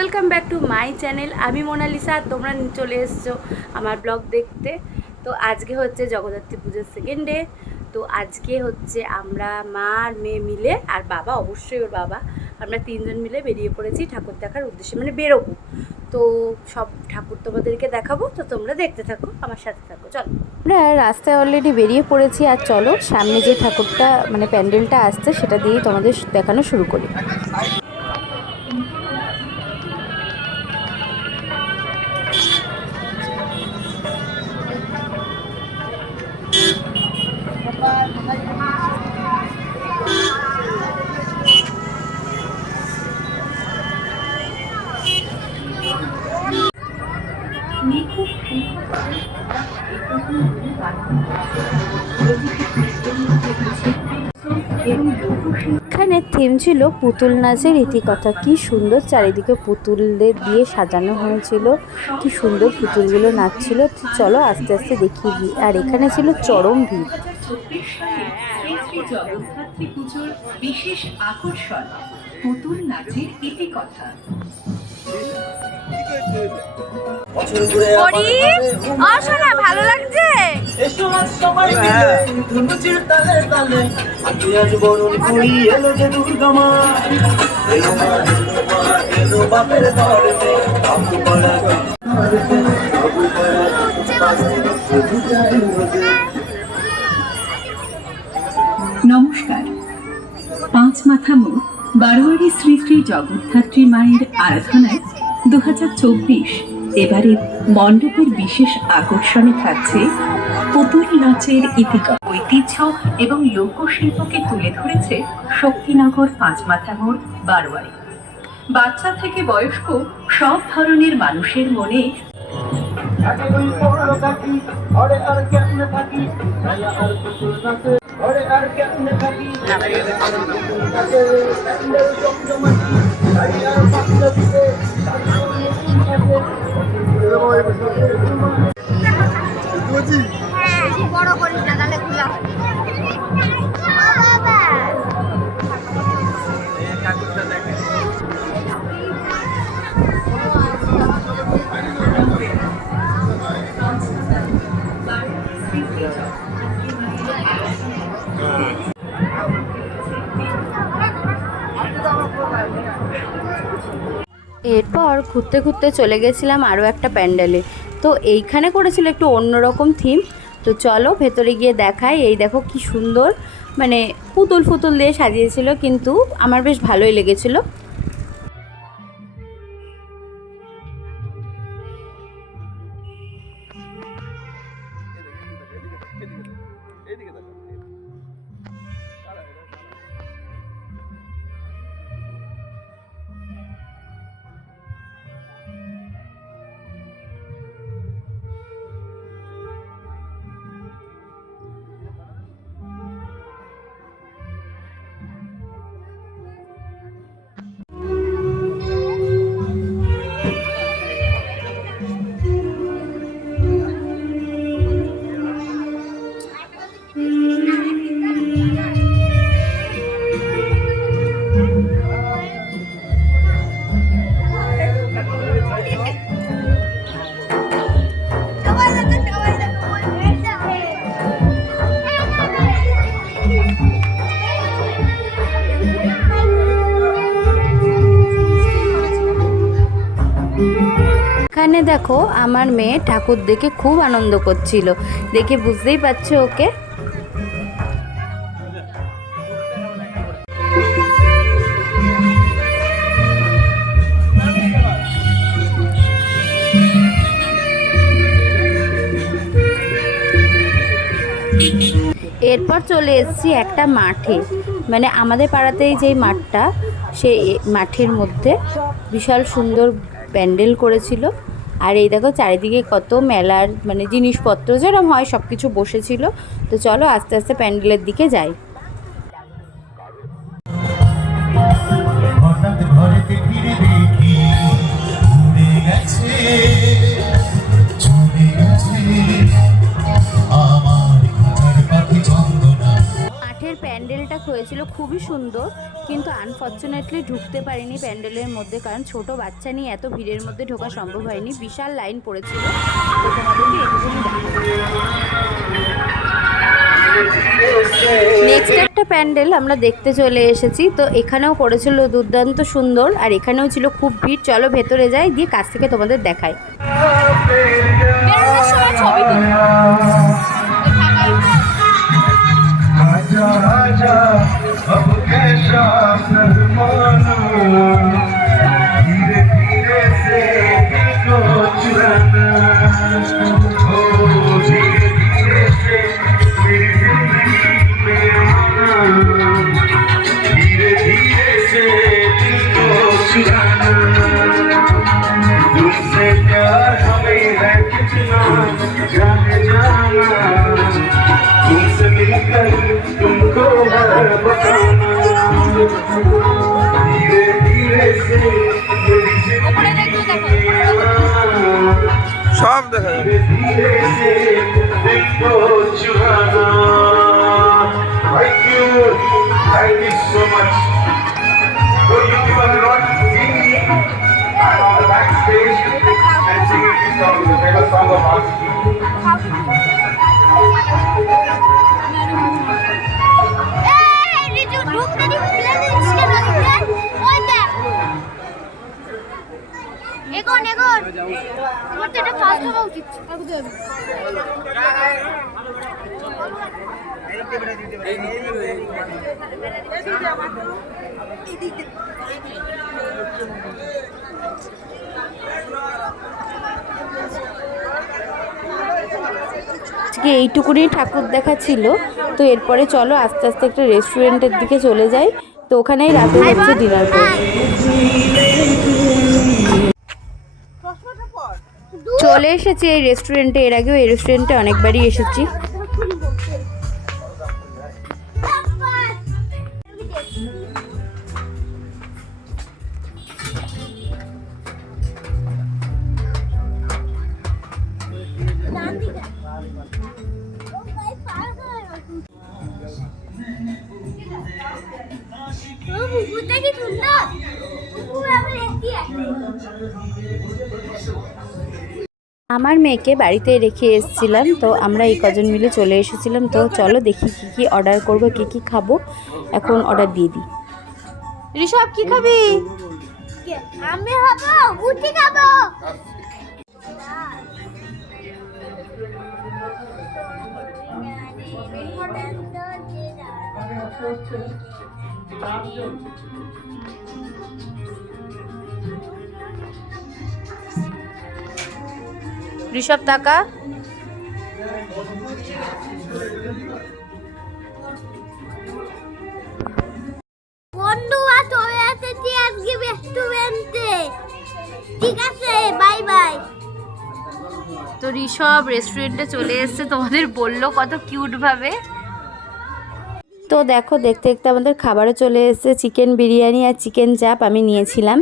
Welcome back to my channel. আমি Mona Lisa, তোমরা চলে এসছো আমার ব্লগ দেখতে। তো আজকে হচ্ছে জগদ্ধাত্রী পুজোর সেকেন্ড ডে। তো আজকে হচ্ছে আমরা মা আর মেয়ে মিলে, আর বাবা, অবশ্যই ওর বাবা, আমরা তিনজন মিলে বেরিয়ে পড়েছি ঠাকুর দেখার উদ্দেশ্যে, মানে বেরোবো। তো সব ঠাকুর তোমাদেরকে দেখাবো, তো তোমরা দেখতে থাকো, আমার সাথে থাকো, চলো। আমরা রাস্তায় অলরেডি বেরিয়ে পড়েছি, আর চলো সামনে যে ঠাকুরটা মানে প্যান্ডেলটা আসছে সেটা দিয়েই তোমাদের দেখানো শুরু করি। এখানে থিম ছিল পুতুল নাচের ইতিকথা। কি সুন্দর চারিদিকে পুতুলদের দিয়ে সাজানো হয়েছিল, কি সুন্দর পুতুলগুলো নাচছিল। চলো আস্তে আস্তে দেখিয়ে দিই। আর এখানে ছিল চরম ভিড়। জগদ্ধাত্রী পুজোর বিশেষ আকর্ষণ পুতুল নাচের ইতিকথা। ভালো লাগছে। নমস্কার। পাঁচ মাথা মুখ বারোয়ারি শ্রী শ্রী জগদ্ধাত্রী মায়ের আরাধনায় 2024 এবারে মণ্ডপের বিশেষ আকর্ষণে থাকছে পুতুল নাচের ইতিকথা। ঐতিহ্য এবং লোকশিল্পকে তুলে ধরেছে শক্তিনগর পাঁচ মাথা মোড় বারোয়ারি। বাচ্চা থেকে বয়স্ক সব ধরনের মানুষের মনে বড় করিস না, তাহলে খোলা হবে। এরপর ঘুরতে ঘুরতে চলে গেছিলাম আরও একটা প্যান্ডেলে। তো এইখানে করেছিল একটু অন্যরকম থিম। তো চলো ভেতরে গিয়ে দেখাই। এই দেখো কি সুন্দর, মানে পুতুল ফুতুল দিয়ে সাজিয়েছিল, কিন্তু আমার বেশ ভালোই লেগেছিলো। এখানে দেখো আমার মেয়ে ঠাকুর দেখে খুব আনন্দ করছিল, দেখে বুঝতেই পারছো ওকে। এরপর চলে এসেছি একটা মাঠে, মানে আমাদের পাড়াতেই যেই মাঠটা, সেই মাঠের মধ্যে বিশাল সুন্দর প্যান্ডেল করেছিল। আর এই দেখো চারিদিকে কত মেলার মানে জিনিসপত্র যেরকম হয় সব কিছু বসেছিল। তো চলো আস্তে আস্তে প্যান্ডেলের দিকে যাই। মাঠের প্যান্ডেলটা হয়েছিল খুবই সুন্দর, কিন্তু আনফর্চুনেটলি ঢুকতে পারিনি প্যান্ডেলের মধ্যে, কারণ ছোট বাচ্চা নিয়ে এত ভিড়ের মধ্যে ঢোকা সম্ভব হয়নি, বিশাল লাইন পড়েছিল। তো তোমাদেরকে এটুকুনি নেক্সট একটা প্যান্ডেল আমরা দেখতে চলে এসেছি। তো এখানেও করেছিল দুর্দান্ত সুন্দর, আর এখানেও ছিল খুব ভিড়। চলো ভেতরে যাই, দিয়ে কাছ থেকে তোমাদের দেখাই। ছবি সব দেখা যাবে। Thank you so much. So you are not seeing me on the backstage and singing this song, the famous song of ours. এগোন এগোন, আমার তো এটা ফার্স্ট হওয়া উচিত। আজকে এইটুকুনি ঠাকুর দেখা ছিল। তো এরপরে চলো আস্তে আস্তে একটা রেস্টুরেন্টের দিকে চলে যাই। তো ওখানেই রাতে হচ্ছে ডিনার করব। চলে এসেছি এই রেস্টুরেন্টে, এর আগেও এই রেস্টুরেন্টে অনেকবারই এসেছি। আমার মেয়েকে বাড়িতে রেখে এসেছিলাম, তো আমরা এই কজন মিলে চলে এসেছিলাম। তো চলো দেখি কি কি অর্ডার করব, কি কি খাবো, এখন অর্ডার দিয়ে দিই। ঋষভ কি খাবি? আমি খাবো গুটি খাবো। ঋষভ টাকা বন্ধুরা চলে এসেছি আজকে রেস্টুরেন্টে। ঠিক আছে, বাই বাই। তো ঋষভ রেস্টুরেন্টে চলে এসেছে, তোমাদের বললো কত কিউট ভাবে। তো দেখো দেখতে দেখতে আমাদের খাবারও চলে এসেছে, চিকেন বিরিয়ানি আর চিকেন চাপ আমি নিয়েছিলাম,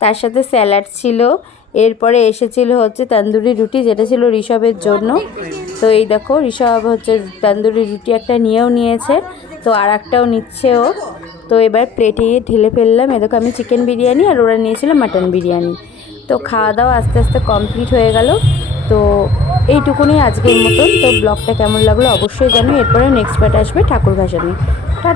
তার সাথে স্যালাড ছিল। এরপরে এসেছিল হচ্ছে তন্দুরি রুটি, যেটা ছিল ঋষভের জন্য। তো এই দেখো ঋষভ হচ্ছে তন্দুরি রুটি একটা নিয়েও নিয়েছে, তো আর একটাও নিচ্ছে ও। তো এবার প্লেটে ঢেলে ফেললাম। এ দেখো আমি চিকেন বিরিয়ানি আর ওরা নিয়েছিল মাটন বিরিয়ানি। তো খাওয়া দাওয়া আস্তে আস্তে কমপ্লিট হয়ে গেল। তো এইটুকুনি আজকের মতন। তো ব্লগটা কেমন লাগলো অবশ্যই জানো। এরপরে নেক্সট পার্ট আসবে ঠাকুর ভাসানি। টাটা।